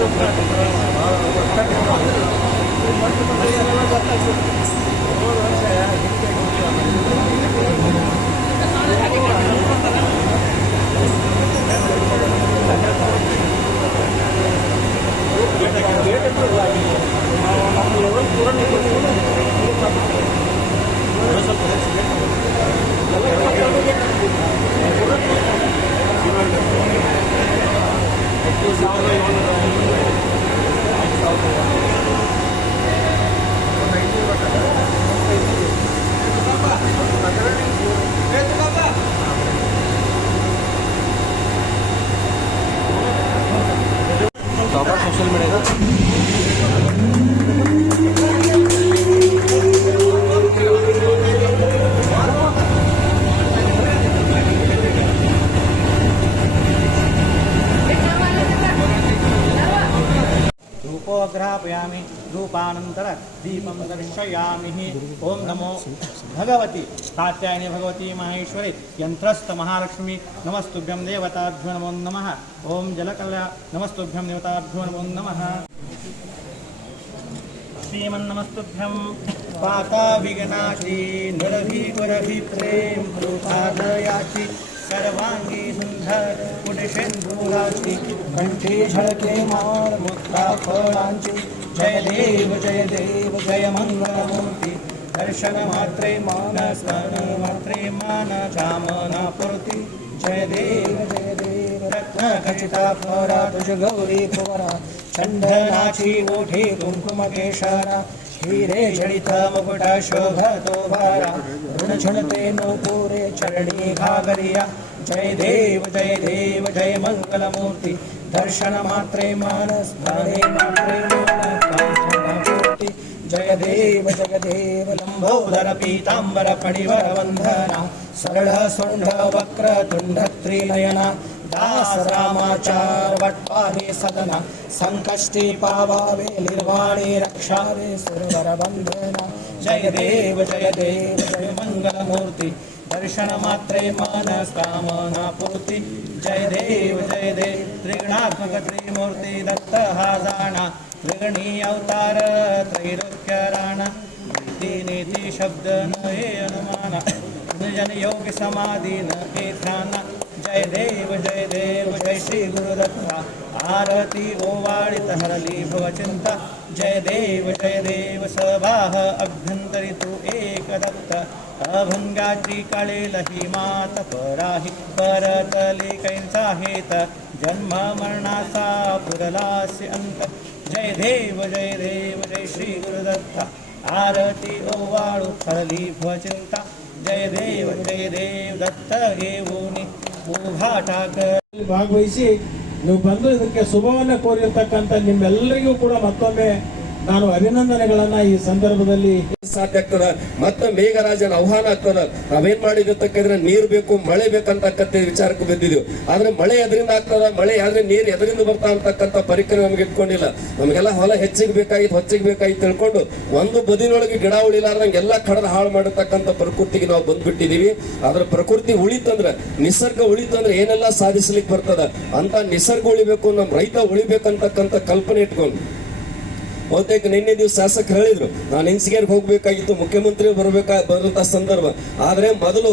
Gracias. Ito ka ba? धूपोग्रापयामि धूपानन्तर दीपं दर्शयामि ॐ नमो भगवति। कात्यायनि भगवती माहेश्वरी। यन्त्रस्थमहालक्ष्मी नमस्तुभ्यं देवताभ्यो नमो नमः। ॐ जलकल्या। नमस्तुभ्यं देवताभ्यो नमो नमः। श्रीमन्नमस्तुभ्यं पाताभिगनाची निरभिपुरभिप्रेम साधयाची सर्वांगी सुंदर कुटशेंदुराची कंठी झळके मार मुक्ता फळांची जय देव जय देव, जय मंगलमूर्ती। दर्शन मात्रे मान स्तन मात्रे मान, चामना पुरती। जय देव जय देव, रत्न खचिता फोरा तुझ गौरी पोरा चंदनाची ओठी कुंकुम केशरा। हिरे, जडित, मुकुट शोभतो भारा झणते नूपुरे चरणी घागरिया जय देव जय देव जय मङ्गलमूर्ति दर्शनमात्रे मानस्थाने जय देव जय देव लम्भोदर पीताम्बरपणिवरवन्दना सरळ सुण्ढ वक्र तुण्ढत्रिनयना दास रामाचार वटपाहे सदना। संकष्टी पावावे निर्वाणे रक्षावे सुरवर वंदना जय देव जय देव जय मंगलमूर्ती। दर्शन मात्रे मानस कामना पूर्ती जय देव जय देव त्रिगुणात्मक त्रिमूर्ती दत्त हा जाणा त्रिगणी अवतार त्रैलोक्य राणा नीती नीती शब्द न हे अनुमान। जन योग समाधी न हे देव जय देव जय श्री गुरुदत्ता आरती ओवाळित हरली भवचिंता जय देव जय देव सभाह अभ्यंतरी तू एकदत्त. अभंगाची कळेल ही मात पराही परतली कैसा हेत जन्म मरणाचा पुरलास्य अंत. जय देव जय देव जय श्री गुरुदत्ता आरती ओवाळू हरली भचिंता जय देव जय देव दत्त घेऊनी. ಭಾಗವಹಿಸಿ ನೀವು ಬಂದು ಇದಕ್ಕೆ ಶುಭವನ್ನ ಕೋರಿರ್ತಕ್ಕಂಥ ನಿಮ್ಮೆಲ್ಲರಿಗೂ ಕೂಡ ಮತ್ತೊಮ್ಮೆ ನಾನು ಅಭಿನಂದನೆಗಳನ್ನ ಈ ಸಂದರ್ಭದಲ್ಲಿ ಸಾಧ್ಯ ಆಗ್ತದ. ಮತ್ತೆ ಮೇಘರಾಜನ ಆಹ್ವಾನ ಆಗ್ತದ. ನಾವೇನ್ ಮಾಡಿದ್ರೆ ನೀರ್ ಬೇಕು, ಮಳೆ ಬೇಕಂತಕ್ಕಂಥ ವಿಚಾರಕ್ಕೆ ಬಂದಿದ್ವಿ. ಆದ್ರೆ ಮಳೆ ಎದರಿಂದ ಆಗ್ತದ, ಮಳೆ ಆದ್ರೆ ನೀರ್ ಎದರಿಂದ ಬರ್ತಾ ಅಂತಕ್ಕಂಥ ಪರಿಕರ ನಮ್ಗೆ ಇಟ್ಕೊಂಡಿಲ್ಲ. ನಮಗೆಲ್ಲ ಹೊಲ ಹೆಚ್ಚಿಗೆ ಬೇಕಾಗಿತ್ತು, ಹೊಚ್ಚಿಗೆ ಬೇಕಾಗಿತ್ತು ತಿಳ್ಕೊಂಡು ಒಂದು ಬದಿನೊಳಗೆ ಗಿಡ ಉಳಿಲಾರ್ದಂಗೆ ಎಲ್ಲ ಕಡದ ಹಾಳು ಮಾಡಿರ್ತಕ್ಕಂಥ ಪ್ರಕೃತಿಗೆ ನಾವು ಬಂದ್ಬಿಟ್ಟಿದೀವಿ. ಆದ್ರೆ ಪ್ರಕೃತಿ ಉಳಿತಂದ್ರೆ, ನಿಸರ್ಗ ಉಳಿತಂದ್ರೆ ಏನೆಲ್ಲ ಸಾಧಿಸ್ಲಿಕ್ಕೆ ಬರ್ತದ? ಅಂತ ನಿಸರ್ಗ ಉಳಿಬೇಕು, ನಮ್ ರೈತ ಉಳಿಬೇಕಂತಕ್ಕಂಥ ಕಲ್ಪನೆ ಇಟ್ಕೊಂಡು ಬಹುತೇಕ ನಿನ್ನೆ ದಿವಸ ಶಾಸಕರು ಹೇಳಿದ್ರು, ನಾನು ಹಿಂಸಿಗೆರ್ಗೆ ಹೋಗ್ಬೇಕಾಗಿತ್ತು ಮುಖ್ಯಮಂತ್ರಿ ಬರಬೇಕಾದ ಬರುವಂತ ಸಂದರ್ಭ. ಆದ್ರೆ ಮೊದಲು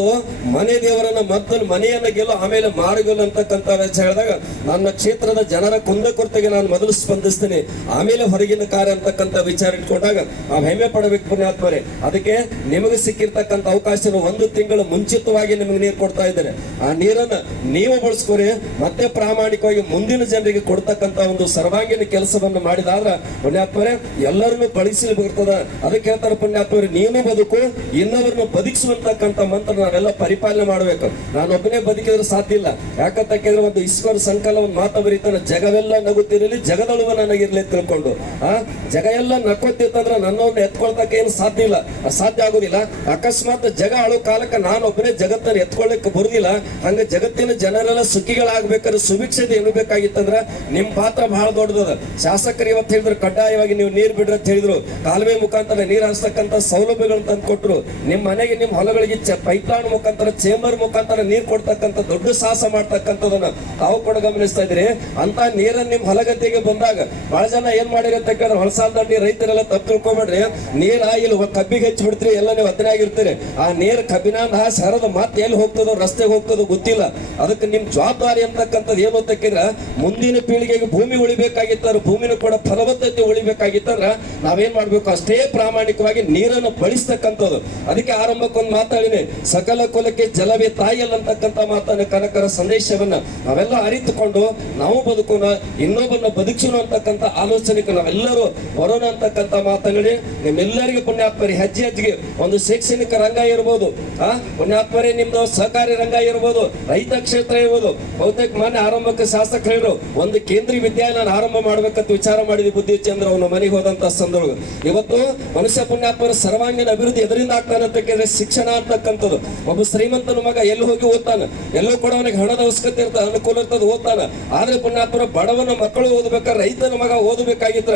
ಮನೆ ದೇವರನ್ನ ಮೊದಲು ಮನೆಯನ್ನ ಗೆಲ್ಲು, ಆಮೇಲೆ ಮಾರುಗೆಲ್ಲು ಅಂತಕ್ಕಂಥ ಹೇಳಿದಾಗ, ನನ್ನ ಕ್ಷೇತ್ರದ ಜನರ ಕುಂದಕೊರತೆಗೆ ನಾನು ಮೊದಲು ಸ್ಪಂದಿಸ್ತೇನೆ, ಆಮೇಲೆ ಹೊರಗಿನ ಕಾರ್ಯ ಅಂತಕ್ಕಂಥ ವಿಚಾರ ಇಟ್ಕೊಂಡಾಗ ನಾವು ಹೆಮ್ಮೆ ಪಡಬೇಕು ಪುಣ್ಯಾತ್ಮರೇ. ಅದಕ್ಕೆ ನಿಮಗೆ ಸಿಕ್ಕಿರ್ತಕ್ಕಂಥ ಅವಕಾಶ ಒಂದು ತಿಂಗಳು ಮುಂಚಿತವಾಗಿ ನಿಮಗೆ ನೀರು ಕೊಡ್ತಾ ಇದ್ದಾರೆ ಆ ನೀರನ್ನ ನೀವು ಬಳಸ್ಕೊರಿ, ಮತ್ತೆ ಪ್ರಾಮಾಣಿಕವಾಗಿ ಮುಂದಿನ ಜನರಿಗೆ ಕೊಡ್ತಕ್ಕಂಥ ಒಂದು ಸರ್ವಾಂಗೀಣ ಕೆಲಸವನ್ನು ಮಾಡಿದಾದ್ರ ಪುಣ್ಯಾತ್ಮರೇ ಎಲ್ಲರನ್ನು ಬಳಸಿ ಬರ್ತದ ಅದಕ್ಕೆ ಹೇಳ್ತಾರೆ ಪುಣ್ಯಾತ್ಮರು, ನೀನು ಬದುಕು ಇನ್ನೊಬ್ಬರನ್ನು ಬದುಕಿಸುವಂತಕ್ಕಂಥ ಮಂತ್ರ ನಾವೆಲ್ಲ ಪರಿಪಾಲನೆ ಮಾಡಬೇಕು. ನಾನೊಬ್ಬನೇ ಬದುಕಿದ್ರೆ ಸಾಧ್ಯ ಇಲ್ಲ. ಯಾಕಂತ ಕೇಳಿದ್ರೆ ಒಂದು ಈಶ್ವರ ಸಂಕಲ್ಪ ಒಂದು ಮಾತು ಬರೀತಾನೆ. ಜಗವೆಲ್ಲ ನಗುತ್ತಿರಲಿ ಜಗದಳುವ ನನಗಿರ್ಲಿ ತಿಳ್ಕೊಂಡು. ಆ, ಜಗ ಎಲ್ಲ ನಕ್ಕೊತ್ತಿತ್ತಂದ್ರೆ ನನ್ನವ್ರನ್ನ ಎತ್ಕೊಳ್ತಕ್ಕ ಏನು ಸಾಧ್ಯ ಇಲ್ಲ. ಸಾಧ್ಯ ಆಗೋದಿಲ್ಲ. ಅಕಸ್ಮಾತ್ ಜಗ ಆಳೋ ಕಾಲಕ್ಕೆ ನಾನೊಬ್ಬನೇ ಜಗತ್ತನ್ನು ಎತ್ಕೊಳ್ಳಕ್ಕೆ ಬರುದಿಲ್ಲ. ಹಂಗ ಜಗತ್ತಿನ ಜನರೆಲ್ಲ ಸುಖಿಗಳಾಗ್ಬೇಕಾದ್ರೆ ಸುಭಿಕ್ಷತೆ ಏನು ಬೇಕಾಗಿತ್ತಂದ್ರ ನಿಮ್ ಪಾತ್ರ ಬಹಳ ದೊಡ್ಡದ ಶಾಸಕರು ಇವತ್ತು ಹೇಳಿದ್ರು ಕಡ್ಡಾಯವಾಗಿ ನೀವು ನೀರು ಬಿಡ್ರಿ ಅಂತ ಹೇಳಿದ್ರು. ಕಾಲುವೆ ಮುಖಾಂತರ ನೀರು ಹರಿಸ್ತಕ್ಕಂಥ ಸೌಲಭ್ಯಗಳು ತಂದು ಕೊಟ್ಟರು ನಿಮ್ ಮನೆಗೆ ನಿಮ್ಮ ಹೊಲಗಳಿಗೆ ಪೈಪ್ಲೈನ್ ಮುಖಾಂತರ ಚೇಂಬರ್ ಮುಖಾಂತರ ನೀರ್ ಕೊಡ್ತಕ್ಕಂಥ ದೊಡ್ಡ ಸಾಹಸ ಮಾಡ್ತಕ್ಕಂಥದನ್ನ ತಾವು ಕೂಡ ಗಮನಿಸ್ತಾ ಇದ್ರಿ ಅಂತ ನೀರನ್ನು ನಿಮ್ ಹೊಲಗದ್ದೆಗೆ ಬಂದಾಗ ಬಹಳ ಜನ ಏನ್ ಮಾಡಿರಿ ಅಂತ ಕೇಳಿದ್ರೆ ಹೊಳಸಾಲ ದಂಡಿ ರೈತರೆಲ್ಲ ತಪ್ಪು ತಿಳ್ಕೊಬೇಡ್ರಿ. ನೀರ ಇಲ್ಲಿ ಕಬ್ಬಿಗೆ ಹೆಚ್ಚು ಬಿಡ್ತೀರಿ, ಎಲ್ಲ ನೀವು ಹತ್ತಿರ ಆಗಿರ್ತೀರಿ. ಆ ನೀರು ಕಬ್ಬಿನಾಂದ ಸರದ ಮತ್ತೆ ಎಲ್ಲಿ ಹೋಗ್ತದೋ ರಸ್ತೆಗೆ ಹೋಗ್ತದೋ ಗೊತ್ತಿಲ್ಲ. ಅದಕ್ಕೆ ನಿಮ್ ಜವಾಬ್ದಾರಿ ಅಂತಕ್ಕಂಥದ್ದು ಏನು ಅಂತ ಕೇಳಿದ್ರೆ, ಮುಂದಿನ ಪೀಳಿಗೆಗೆ ಭೂಮಿ ಉಳಿಬೇಕಾಗಿತ್ತು, ಭೂಮಿನೂ ಕೂಡ ಫಲವತ್ತತೆ ಉಳಿಬೇಕಾಗಿತ್ತು. ಆಗ್ಬೇಕಾಗಿತ್ತಂದ್ರ ನಾವೇನ್ ಮಾಡ್ಬೇಕು? ಅಷ್ಟೇ ಪ್ರಾಮಾಣಿಕವಾಗಿ ನೀರನ್ನು ಬಳಸ್ತಕ್ಕಂಥದ್ದು. ಅದಕ್ಕೆ ಆರಂಭಕ್ಕೊಂದು ಮಾತಾಡಿನಿ. ಸಕಲ ಕುಲಕ್ಕೆ ಜಲವೇ ತಾಯಿಯಲ್ಲ ಅಂತಕ್ಕಂಥ ಮಾತನ್ನ ಕನಕರ ಸಂದೇಶವನ್ನ ನಾವೆಲ್ಲ ಅರಿತುಕೊಂಡು ನಾವು ಬದುಕೋಣ ಇನ್ನೊಬ್ಬನ ಬದುಕಿಸೋಣ ಅಂತಕ್ಕಂಥ ಆಲೋಚನೆಗೆ ನಾವೆಲ್ಲರೂ ಬರೋಣ ಅಂತಕ್ಕಂಥ ಮಾತನಾಡಿ ನಿಮ್ಮೆಲ್ಲರಿಗೂ ಪುಣ್ಯಾತ್ಮರಿ. ಹೆಜ್ಜೆ ಹೆಜ್ಜೆಗೆ ಒಂದು ಶೈಕ್ಷಣಿಕ ರಂಗ ಇರ್ಬೋದು. ಆ, ಪುಣ್ಯಾತ್ಮರಿ ನಿಮ್ದು ಸಹಕಾರಿ ರಂಗ ಇರ್ಬೋದು. ರೈತ ಕ್ಷೇತ್ರ ಇರ್ಬೋದು. ಬಹುತೇಕ ಮಾನ್ಯ ಆರಂಭಕ್ಕೆ ಶಾಸಕರು ಒಂದು ಕೇಂದ್ರೀಯ ವಿದ್ಯಾಲಯ ಆರಂಭ ಮಾಡ್ಬೇಕಂತ ವಿಚಾರ ಮಾಡಿದ್ವಿ ಬುದ್ಧಿ ಚಂದ್ರ ಅವನ ಮನೆಗೆ ಹೋದಂತ ಸಂದರ್ಭ ಇವತ್ತು ಮನುಷ್ಯ ಪುಣ್ಯಾತ್ಮರ ಸರ್ವಾಂಗೀಣ ಅಭಿವೃದ್ಧಿ ಎದರಿಂದ ಆಗ್ತಾನೆ ಅಂತ ಕೇಳಿದ್ರೆ ಶಿಕ್ಷಣ ಅಂತಕ್ಕಂಥದ್ದು ಒಬ್ಬ ಶ್ರೀಮಂತನ ಮಗ ಎಲ್ಲಿ ಹೋಗಿ ಓದ್ತಾನೆ. ಎಲ್ಲೋ ಕೂಡ ಅವನಿಗೆ ಹಣದ ಅವಶ್ಯಕತೆ ಇರ್ತದೆ ಅನುಕೂಲ ಇರ್ತದೆ, ಓದ್ತಾನೆ. ಆದ್ರೆ ಪುಣ್ಯಾತ್ಮರ ಬಡವನ ಮಕ್ಕಳು ಓದ್ಬೇಕಾದ್ರೆ ರೈತನ ಮಗ ಓದಬೇಕಾಗಿದ್ರ